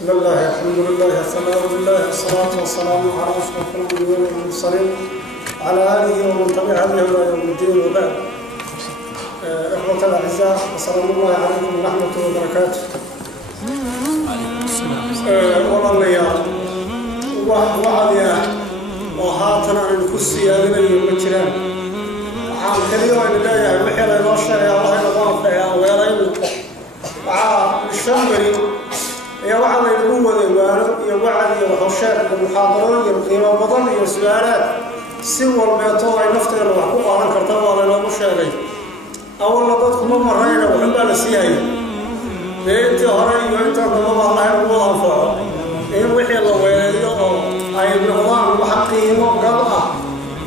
بسم الله الحمد لله الثناء بالله الصلاة والسلام على أشرف الأنبياء والمرسلين على آله ومن تبعهم إلى يوم الدين وبعد. إخوة الأعزاء السلام الله عليكم ورحمة الله وبركاته. والله يا وعليا وهاتنا عن الكرسي من المجرم عن كلمة إن الله محل الرشا يا الله يرضى يا ويرين الشمري يا وعد الأمة الوارد يا وعد يا وحشات المحاضرات يا القيمة البطن يا سؤالات سوى الميطاع نفتر وحقوق على كرتوى على المشاغل أول ما تدخل مرة وحبا نسيها أنت هري وأنت الله الله يقول أنفعه إن وحي الله ويليه أي النظام محقين وقضاء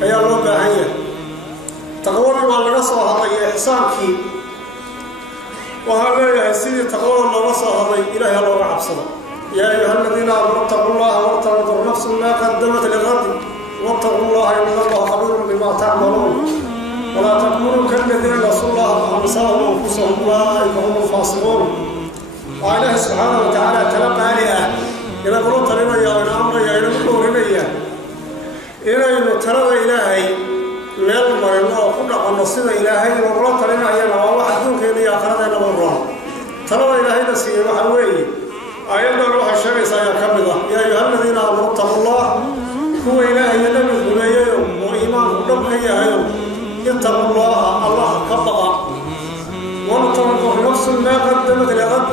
يا رب هيا تقول على رسول الله إحسانك وهذا يا سيدي تقول الله رسول الله إلهي الله عبصنا يا أيها الذين آمنوا اتقوا الله وارتضوا نفس ما قدمت لغد واتقوا الله إن الله خبير بما تعملون ولا تكونوا كالذين نسوا الله فأنساهم أنفسهم أولئك هم الفاسقون. وعليه سبحانه وتعالى تلقى عليها إلى قلوب لنا يا إلى أمر يا إلى قلوب لنا إلى أن ترى إلهي meel marino oo ku dhaqano sida ilaahay uu la talinayana waa wax adduunkeena iyo aakhirada la waran talada ilaahayna siiyay waxa weeye ayadda waxa sheegaysaa ka mid ah ya ayyuhalladheena aamanu taqullah kuwa ilaahay nabi gumeeyo oo iimaanku dhabka yahay ittaqullah allah ka baqa wa tanqu nafsu ma qaddamat lighad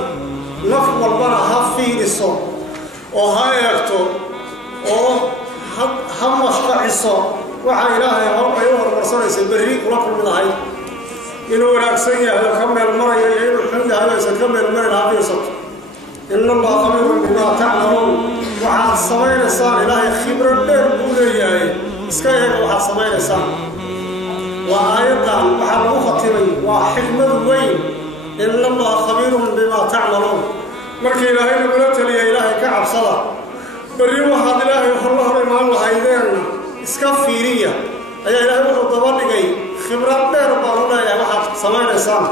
naf walbana ha fiiriso oo ha eegto oo ha mashqaiso waxa ilaahay hore u hormarsanaysa berri kula kulminahay inuu wanaagsan yahay ka meel maraya iyo inuu xun yahay aysan ka meel marin hafiisato inna allaha khabiirun bima ta'maluun waxaad samaynaysaa ilaahay khibrad dheer buu leeyahay iska eeg waxaad samaynaysaa waa aayadan waxaa lagu khatimay waa xikmad weyn inna allaha khabiirun bima ta'maluun markii ilaahay nagula taliya ilaahay ka cabsada berri waxaad ilaahay hor imaan lahaydeen iska fiiriya ayaa ilaahay wuxuu daba dhigay khibrad dheer baa u leeyahay waxaad samaynaysaa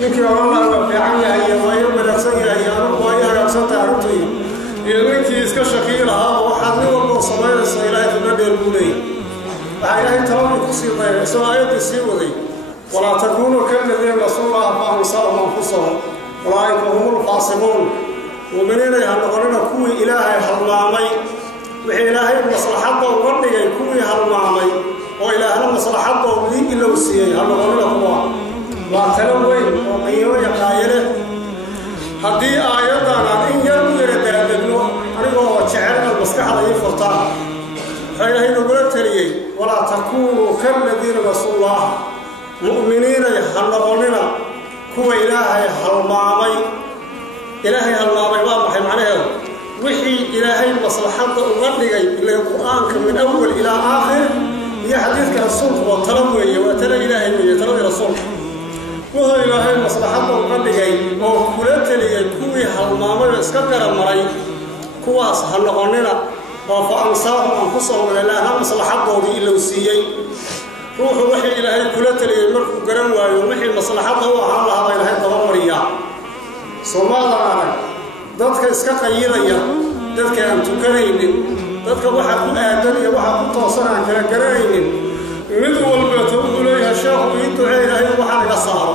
ninkii oran lahaa waa fiican yahay iyo waayo wanaagsan yahay anigu waayo hagaagsan tahay arrintii iyo ninkii iska shakiyi lahaa waxaad nin walboo samaynaysaa ilaahay khibrad dheer buu leeyahay waxaa ilaahay talabuu ku sii dayay isagoo aayaddii sii waday walaa takuunuu kaladiina nasuu llaha faansaahum anfusahum ulaa'ika humul faasiquun mu'miniinay ha noqonina kuwii ilaahay halmaamay wixii ilaahay maslaxadda uga dhigay kuwii halmaamay oo ilaahna maslaxaddoodii ilow siiyey halnoqonina kuwa waa talo weyn oo qiimo iyo qaayale haddii aayaddan aan in yar u yara daadegno anigoo jecel inaad maskaxda ii furtaan waxaa ilaahay nagula taliyey walaa takuunuu kaladiina nasuullah mu'miniinay ha noqonina kuwa ilaahay halmaamay waa maxay macnaheedu wixii ilaahay maslaxadda uga dhigay ilaa quraanka min awwal ila aakhir iyo xadiiska rasuulka waa talo weeye waa talo ilaahay weeye talada rasuulka wuxuu ilaahay maslaxadda uga dhigay oo kula taliyay kuwii halmaamay iska garamaray kuwaas ha noqonina oo fa ansaahum anfusahum ilaaha maslaxaddoodii ilow siiyey ruuxu wixii ilaahay kula taliyay markuu garan waayo wixii maslaxadda u ahaan lahaa ilaahay daba mariyaa Soomaaliya dadka iska qayiraya dadka aan tukanaynin dadka waxa ku aadan iyo waxa ku toosan aan kala garanaynin mid walba tuu leeyahay sheekhu ii duceeyo ilaahay waxa laga saaro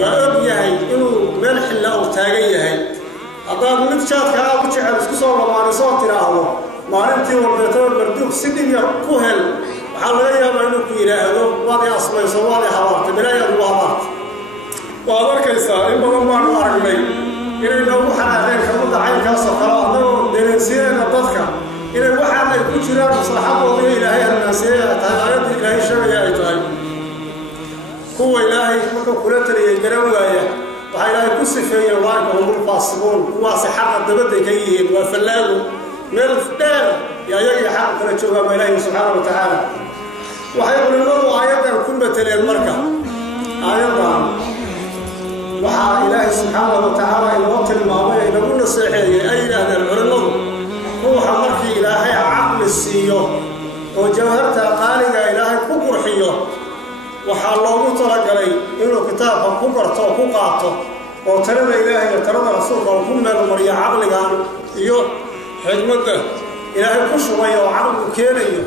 waa og yahay inuu meel xilla u taagan yahay haddii mid jaadka aad ku jecel isku soo lamaaniso tiraahdo maalintii walba tuu barduq si dhib yar ku hel waxa laga yaabaa inuu ku yiraahdo waad asmayso waad hawaarta bilaayad waa arkaysaa in badan baan u aragnay inay nagu xanaaqeen ka mid ah kaasoo kale anagoo dareensiyeena dadka inay waxaan ay ku jiraan maslaxadooda ilaahay halmaansiyeena tahay aayadda ilaahay sheegaya ay tahay kuwa ilaahay wuxuu kula taliyay garan waaya waxaa ilaahay ku sifeeyey ulaa'ika humul faasiquun kuwaasi xaqa dabadday ka yihiin waa fallaago meel dheer iyo ayagii xaqa kala joogaa ilaahay subxaana wa tacaala waxay culimmadu aayaddan ku mateleen marka aayaddan waxaa ilaahay subxaanahu wa tacaala inoo tilmaamay inagu naseexeeyey ay yidhaahdeen culimmadu ruuxa markii ilaahay caqli siiyo oo jawharta qaaliga ilaahay ku qurxiyo waxaa loogu talagalay inuu kitaabka ku garto ku qaato oo talada ilaahay iyo talada rasuulka ku meel mariyo caqligan iyo xigmadda ilaahay ku shubay oo caqligu keenayo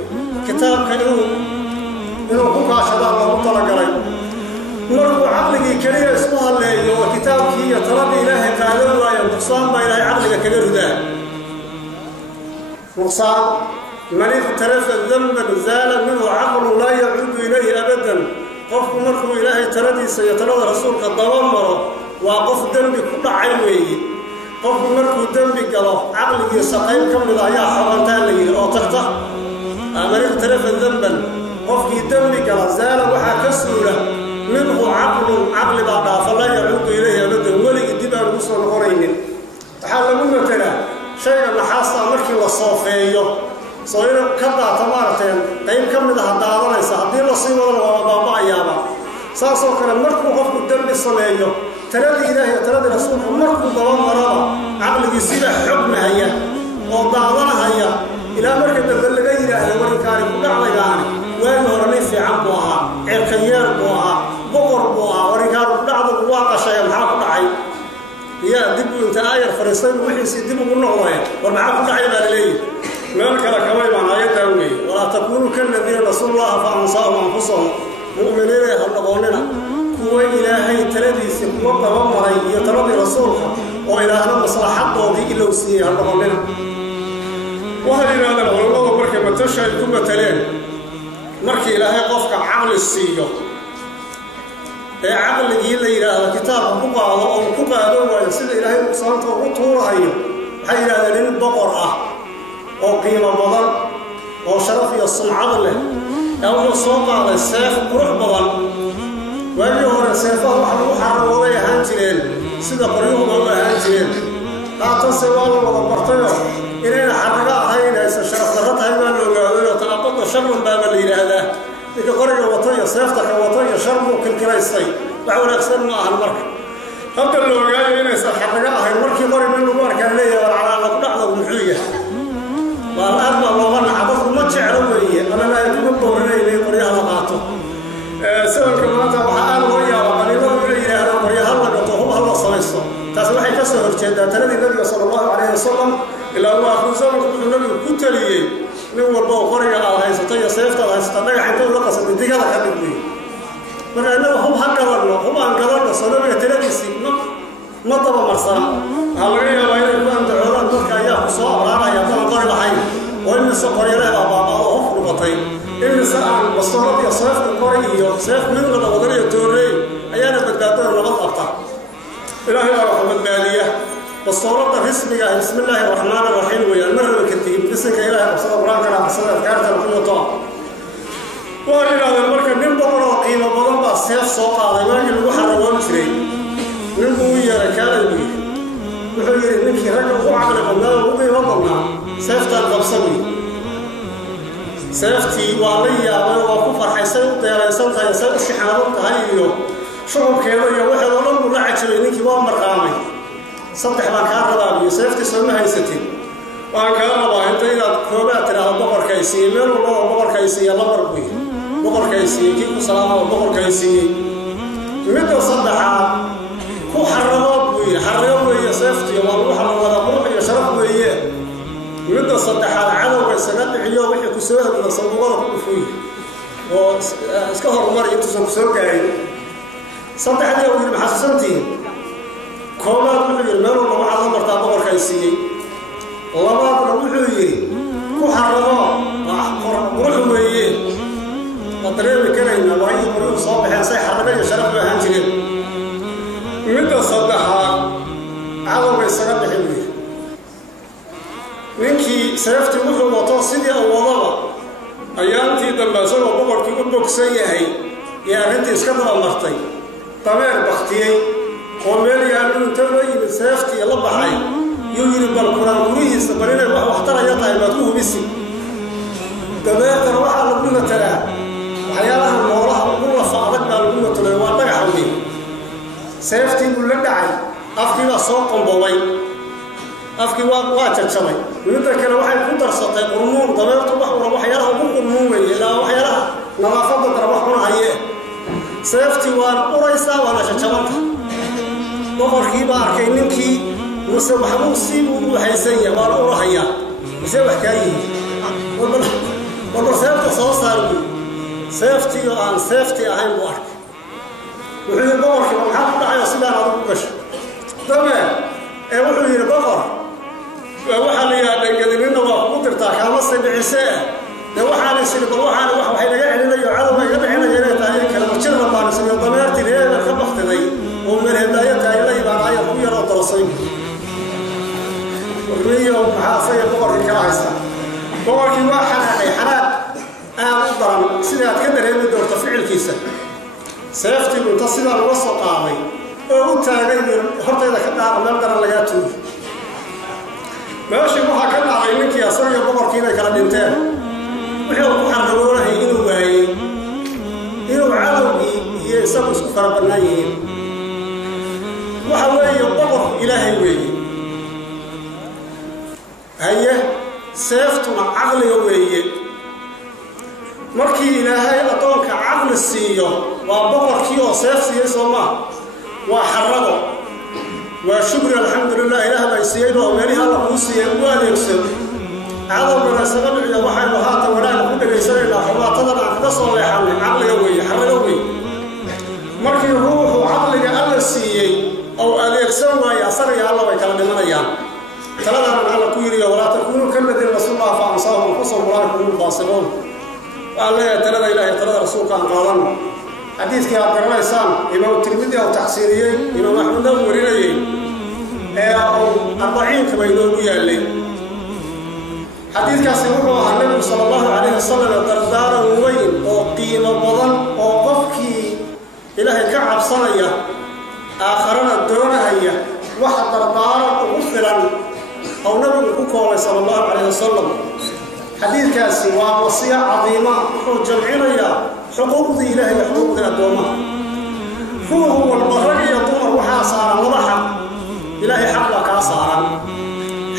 kitaabka inuu ku kaashadaan loogu talagalay markuu caqligii keliya isku halleeyo oo kitaabkii iyo taladii ilaahay qaadan waayo nuqsaan baa ilaahay caqliga kaga ridaa nuqsaan man iqtarafa danban zaala minhu caqlu laa yacuudu ilayhi abadan qofku markuu ilaahay taladiisa iyo talada rasuulka daba maro waa qof dembi ku dhacay weeye qofku markuu dembi galo caqligiisa qayb ka mid ayaa xabantaan la yidhi oo tagta man iqtarafa danban qofkii dembi gala zaala waxaa ka suula minhu caqlun caqli baa dhaafa laa yacuudu ilayhi abadan weligii dib aan ugu soo noqonaynin waxaa lagu matelaa shayga naxaastaa markii la soofeeyo soo ina ka daata maaragtay qayb ka mid aha daadanaysa haddii lasii wadana waa baaba'ayaaba saasoo kale markuu qofku dembi sameeyo taladii ilaahi iyo taladii rasuulka markuu daba maraba caqligii sidaa xogmahaya oo daadanahaya ilaa marka dambe laga yidhaahda warinkaani ku dhacdaygaani waagi hore nin fiican buu ahaa ceebkayeer buu ahaa boqor buu ahaa warinkaani ku dhacdagu waa qashaya maxaa ku dhacay yaa dib uu inta aayar fariistaybu wixiisii dib ugu noqday war maxaa ku dhacay baa laleeyihi meel kale kama imaan aayaddaa weeye walaa takuunuu kaladiina nasullaha fa ansaahum anfusahum mu'miniinay ha noqonina kuwa ilaahay taladiisii kuwa daba maray iyo taladii rasuulka oo ilaahna maslaxadoodii ilow siiyey ha noqonina waxay yidhahdeen culammadu markay matasha ay ku mataleen markii ilaahay qofka caqli siiyo ee caqligii la yidhaahdo kitaabka ku qaado oo ku qaadan waayo sida ilaahay nuqsaanta ugu tuurahayo waxay yidhahdeen nin boqor ah oo qiimo badan oo sharaf iyo sumcad leh ee wuxuu soo qaaday seef qurux badan waagii hore seefaha waxa lagu xaragooday ahaan jireen sida qoryuhuba u ahaan jireen haatanse waa la wada bartayoo inayna xaraga ahayn aysan sharaf darro tahay baa la ogaadayoo talaaqada sharun baaba la yidhaahdaa ninka qoriga wato iyo seefta ka wato iyo shar buu kilkilaystay wax wanaagsan ma ahan marka hadda la ogaayo inaysan xaraga ahayn markii qori nin lagu arkaan leeyahay war calaala ku dhacda muxuu yahay waa aad baa looga naca dadku ma jeclo weeye anana ay kuma boorinayna in qoryaha la qaato sawirka maanta waxaa aad loo yaaba qaliiladu ina yidhaahdo qoryaha la gato hub ha la samaysto taasi waxay ka soo horjeedaa taladii nabiga sala allahu calayhi wasalam ilaa uu akhru zamanku wuxuu nabigu ku taliyey nin walba oo qoriga aad haysato iyo seeftaad haysata dhagax inta ula qasatay digada ka dhig wey marka innaga hub ha gadanno hub aan gadanno soo nabiga taladiisii ma daba marsana waxaa laga yaabaa inay ku andacoodaan dadka ayaa ku soo abraaraya haddaan qori lahayn oo imise qoryaleeda baaba'do huf dhubatay imise aan bastoolad iyo seefka qori iyo seef midlaba wadan iyo toorreey ayaana badbaadada nabad qabta ilaahay baa waxa badbaadiya bastoolada rismiga ah bismi illaahi araxmaan araxiim weeyaan ma raba ka tegin bisinka ilaahay qabsada qur-aankana qabsada adkaartana ku wato waa yidhahdeen marka nin boqor oo qiimo badan baa seef soo qaaday waagii lagu xaragoon jiray nin buu u yeeray kaalay buu yidhi wuxuu yidhi ninkii ragga ugu caqli badnaa ugu qiimo badnaa seeftaan qabsa buu yidhi seeftii waa la yaabay oo ku farxay say u deeraysan tahay say u shixaadan tahay iyo shucubkeeda iyo waxeedoo dhan buu la cajabay ninkii waa marqaamay saddex baan kaa rabaa biyo seeftii soo ma haysatid waan kaa rabaa inta inaad koobaad tidhaahdo boqorka ay siiyey meel walba oo boqorka ay siiya lamar buu yidhi boqorka ay siiyey kii ku salaama oo boqorka ay siiyey midda saddexaad ku xaragood buu yidhi xarago weeye seeftiyo waa lagu xaragoodaa qurux iyo sharaf weeye midda saddexaad cadowga isaga dhiciyo wixii ku soo hadla sanduuqada ku dhufuy oo iska horumari intuusan ku soo gaarin saddexdii uu yidhi maxasuusantihiin koobaad wuxuu yidhi meel walba waxaad la martaa boqorka ay siiyey labaadna wuxuu yidhi ku xarago qurux weeye waa dareemi karayna waayii quruxu soo baxeen say xarago iyo sharaf u ahaan jireen midda saddexaad cadowga isaga dhixi buu yidhi ninkii seeftii wuxuu wato sidii awoodaba ayaantii dambe isagoo boqorkii u bogsan yahay iyo arrintii iska daba martay dameer baktiyey oo meel yaallu inta loo yimid seeftii la baxay yuu yidhi bal quraan gurihiisa bal inay wax waxtaraya tahay baad ku hubisi dameertana waxaa lagu matalaa waxyaalaha noolaha ugu lafa adag baa lagu matalay waa dhagaxa weyn seeftii buu la dhacay afkii baa soo qombobay afkii waa jajabay midda kale waxay ku darsatay qurmuun dameertu waxyaalaha ugu qurmuun weeye ilaa waxyaalaha nadaafadda dara wax cuna haye seeftii waan uraysaa waana jajabanta boqorkii baa arkay ninkii موسى محمود سيبو وحيسية ما نقول هيا مسوي حكاية والله سيفتي صار سيفتي وعن سيفتي أهم واحد وحين البقر كمان حق على سلاح هذا بش تمام وحين البقر وحال يا بنجلين وقدر تاك مصر بعساء وحال يصير وحال وحين يجعل لي عظمة يبعنا جريت هاي كلمة شر ما نسمي ضميرتي ليه خبخت ذي ومن هدايتها إلي بعد كبيرة ودرسين والرية ومحاصية بقر الكرايسة بقر كي واحد حنان أقدر سيدات كدر هي بدور تفعيل كيسة سيفتي من تصل الوسط قاضي وتاجي حتى إذا كنا نقدر نلاقيه ماشي ما كنا عايلك يا سوري بقر كينا كلا دينتين وحيو حرقونا هي إنه باي إنه عالوي هي سبب سكر بنايين وحوي بقر إلهي وي هي سيفتنا عقل وي markii ilaahay adoonka caqli siiyo waa boqorkii oo seef siiyay Soomaa waa xarado waa shukr alxamdulillah ilaahay siiyay oo meelaha la ku siiyay waa adeegsan cadawna sababta waxay lahaata wanaag ku dhageysanayna xawaatada aan ka soo leexanay caqliga weey xarado weey markii ruuxu caqliga alla siiyay oo adeegsan waay asaga iyo alla way kala dhimanayaan taladan alla ku yiri wala takunu kalladii rasuulullah fa ansaahum qasam walaakum fasiqun الله ترى إلهي ترى رسولك عن قادم حديث كي عبد الله إسلام إمام الترمذي أو تحسينيين إمام أحمد ورينيين 40 كما يقولوا ياللي حديث كاسيوه عن النبي صلى الله عليه وسلم دردار وين وقيمة وضن وقفكي إلهي كعب صنية آخرنا الدرون هي واحد دردار وغفلا أو نبي كوكو صلى الله عليه وسلم حديث كاسي ووصية عظيمة جمعنا حقوق ذي إلهي حقوق ذي الدومة هو البرق يطور وحاصارا وضحا إلهي حق كاسارا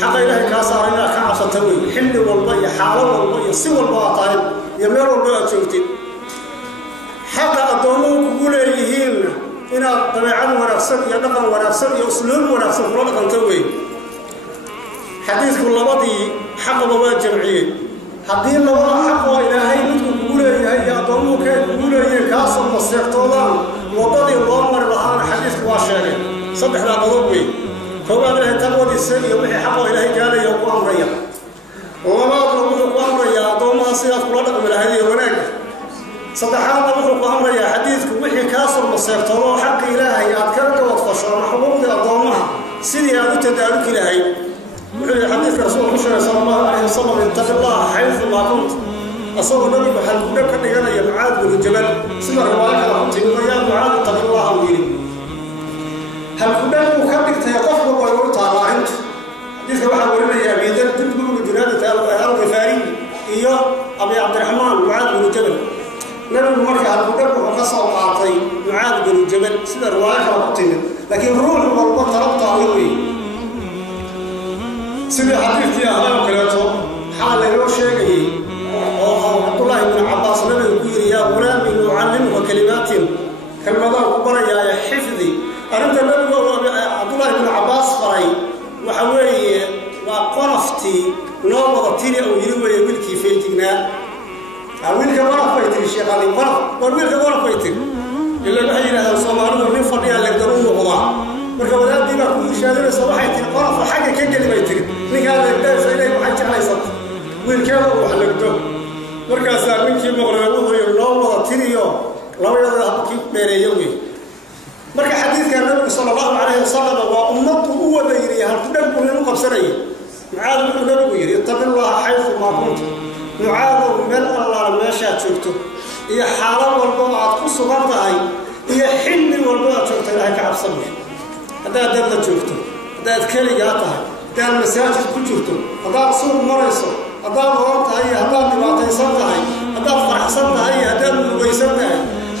حق إلهي كاسارا إلهي كعصا توي حل والبي حال والبي سوى الباطل يمير والبي أتشوتي حق الدومة كقول إليهين إنا طبيعا ونفسك يدقا ونفسك يسلم ونفسك ونفسك توي حديث كل بضي حق بابا جمعية حديث الله حق إلهي مثل كقول إلهي يا دومو كيف كقول إلهي كاسم مصير طولان وضدي الله مر لهان حديث كواشاقي صبح لا بضبي فهو أدري تقوى السنة وحي حق إلهي قال يوم أمريا وما أدري أمريا دوما أصيرات كلادك من هذه وناك صدحان أمرك أمريا حديث وحي كاسم مصير طولان حق إلهي أذكرك وتفشر محبوب ذي الضومة سيدي أبو تدارك إلهي حديث رسول الله صلى الله عليه وسلم اتق الله حيث ما كنت أصاب النبي بحل نبكى لنا يا معاذ بن الجبل سمع رواية لهم تقول يا معاذ اتق الله ويلي هل كنا مكبك تيقف ويقول تعالى أنت حديث واحد ولنا يا أبي ذر تبدو بجنادة الغفاري إياه أبي عبد الرحمن معاذ بن الجبل نبي مركز هل كنا وقصوا قاطي معاذ بن الجبل سمع رواية لهم لكن روح والله تربط عليه سيدي حديث يا أهلا وكلاته حال لو شيء عبد الله بن عباس نبي يقول يا غلام أعلمك كلمات كلمات كبرى يا حفظي أنت النبي عبد الله بن عباس قري وحوي وقرفتي نوضتني أو يروي يقولك في الجنة أقولك ورا فيتري الشيخ علي ورا فيتري إلا بحي لها الصومالي من فضيها اللي يقدرون وضع مركبات دي ما كل شهادة صباحية القرف حاجة كجلي ما يتري نقال الدرس إليه وحاجة على صد والكلام وحلقته مركز منك مغربوه يلوم وضتريو لو يضرب كيف بيريوي مركز حديث كان النبي صلى الله عليه وسلم وأمته هو بيري هل تدبر لنقب سري معاذ بن النبي اتق الله حيث ما كنت معاذ من الله ما شاء شفته هي حرام والبضعة قصة برضه هي حل والبضعة شفته لها كعب صبر هذا دبلة شفته هذا كلي قاطع هذا المساجد كل شفته هذا صور مريصة هذا مرات هي هذا دماغ يصدق هذا فرح صدق هذا من يصدق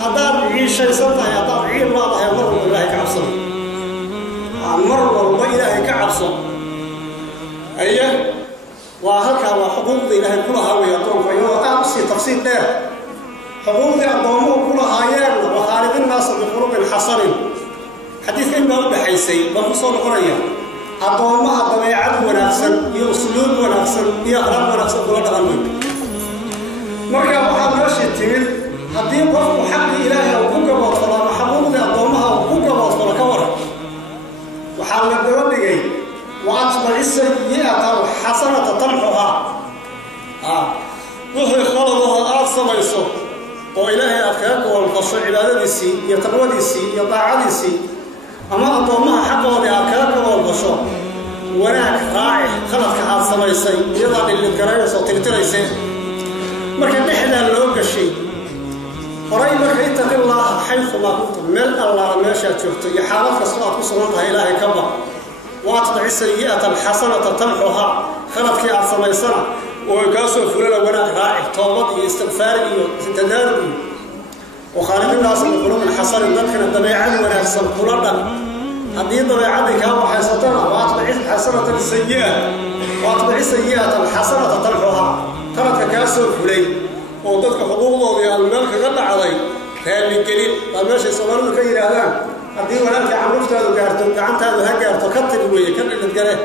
هذا عيش يصدق هذا عين ما ضح يمر بالله كعصر مر والله كعصر أيه وهكذا وحقوق الله كلها ويطون فيها أمسي تفصيل ده حقوق الضوء كلها يان وخالد الناس بخروج الحصر حديث إنه بحيسي بخصوص القرية أطومها طبيعة ونفسا يأسلوب ونفسا يأخلاق ونفسا كل دغنوي مركا waxaa noo sheegtay hadii qofku xaq Ilaahay uu ku gaboodfalo maxbuubda adoommaha uu ku gaboodfalo ka war waxaa la doodigay waatba sayyi'ata hasanata tamhuha wixii khaladaha aad samayso oo Ilaahay afkaaka wal qasho cibaadadiisii iyo taqwadiisii iyo daacadiisii ama adoommaha xaqooda afkaaka wal qasho wanaag raaci khaladka aad samaysay iyada dhilin garayso tirtiraysay marka dhexda loo gashay horay markay taqillah haythu ma kuntum meel Allah meesha joogto iyo xaalad kasta aad ku sugan tahay Ilaahay ka baq waatba sayyi'ata hasanata tamhuha khaladka aad samaysana وكاسو فلان وانا راعي توبه استغفار تدارك وخالد الناس يقولون الحصل ذكر الطبيعه ونفسه كلنا هذه طبيعتك كما حسنتنا واطبع حسنه السيئه واطبع سيئه الحسنه تطرحها ترك كاسو فلان ودك حقوقه يا الملك قد علي كان الجليل ماشي صورنا كير هذا هذه ولك عمرفته قارته انت هاجرت كتب ويا كان الجراه